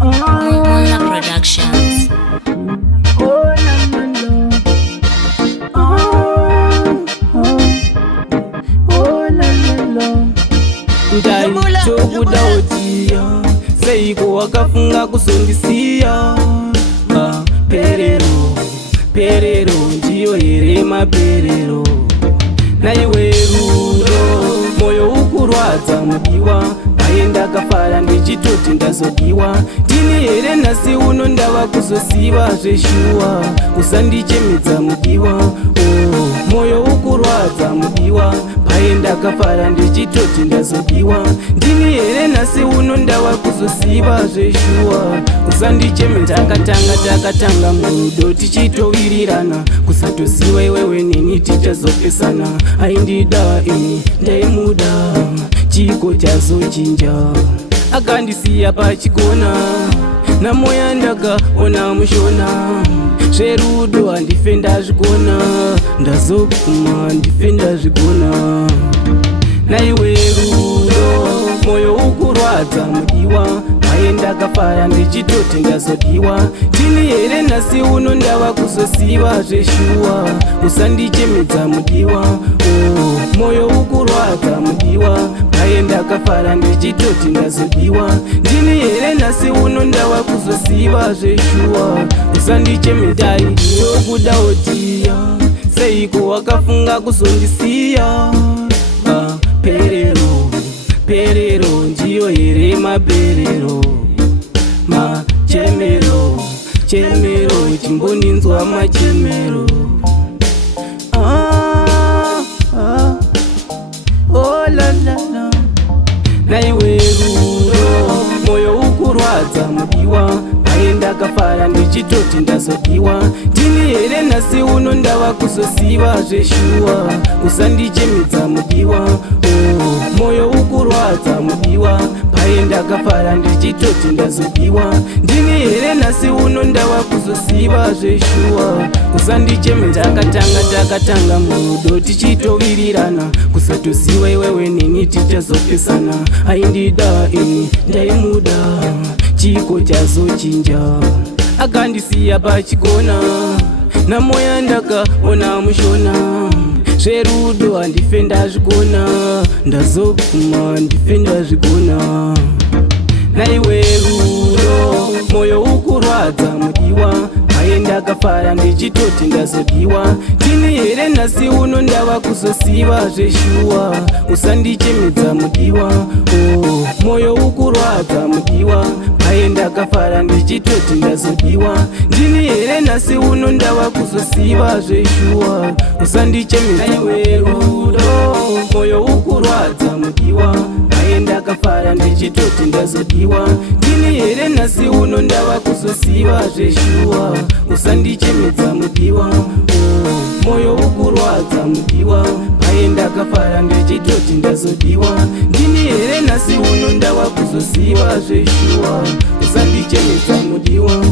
Mola Productions. Chokuda otiya seiko wakafunga kuzondisiya. Perero ndiyo here maperero. Naiwe rudo moyo ukurwadza mudiwa, maenda kafara ndichitoti ndazogiwa. Ndini here nhasi uno ndava kuzosiva zveshuwa, usandichemedza mudiwa. Moyo ukurwadza mudiwa, paenda kafara ndichitoti ndazogiwa. Ndini here nhasi uno ndava kuzosiva zveshuwa, usandichemedza. Takatanga murudo tichitowirirana, kusatoziva iwewe nini tichazopesana. Aindida ini ndaimuda, chiko chazochinja, akandisiya pachikona. Namoya ndakaona mushona, zverudo handife ndazvigona, ndazopfuma ndife ndazvigona. Naiwe rudo moyo ukurwadza mudiwa, maenda kafara ndichitoti ndazodiwa. Ndini here nhasi uno ndava kuzosiva zveshuwa, usandichemedza mudiwa. Moyo ukurwadza mudiwa, maenda kafara ndichitoti ndazodiwa. Ndini here nhasi uno ndava kuzosiva zveshuwa, usandichemedza. Chokuda otiya seiko wakafunga kuzondisiya. Perero ndiyo here maperero. Chemero chimboninzwa machemero. Naiwe rudo moyo ukurwadza mudiwa, maenda kafara ndichitoti ndazodiwa. Ndini here nhasi uno ndava kuzosiva zveshuwa, usandichemedza mudiwa. Moyo ukurwadza mudiwa, paenda kafara ndichitoti ndazodiwa. Ndini here nhasi uno ndava kuzosiva zveshuwa, usandichemedza. Takatanga murudo tichitowirirana, kusatoziva iwewe nini tichazopesana. Aindida ini ndaimuda, chiko chazochinja, akandisiya pachikona. Namoya ndakaona mushona, zverudo handife ndazvigona, ndazopfuma ndife ndazvigona. Naiwe rudo moyo ukurwadza mudiwa, maenda kafara ndichitoti ndazodiwa. Ndini here nhasi uno ndava kuzosiva zveshuwa, usandichemedza mudiwa. Moyo ukurwadza mudiwa, maenda kafara ndichitoti ndazodiwa. Ndini here nhasi uno ndava kuzosiva zveshuwa, usandichemedza. Naiwe rudo moyo ukurwadza mudiwa, maenda kafara ndichitoti ndazodiwa. Ndini here nhasi uno ndava kuzosiva zveshuwa, usandichemedza mudiwa. Moyo ukurwadza mudiwa, maenda kafara ndichitoti ndazodiwa. Ndini here nhasi uno ndava kuzosiva zveshuwa, usandichemedza mudiwa.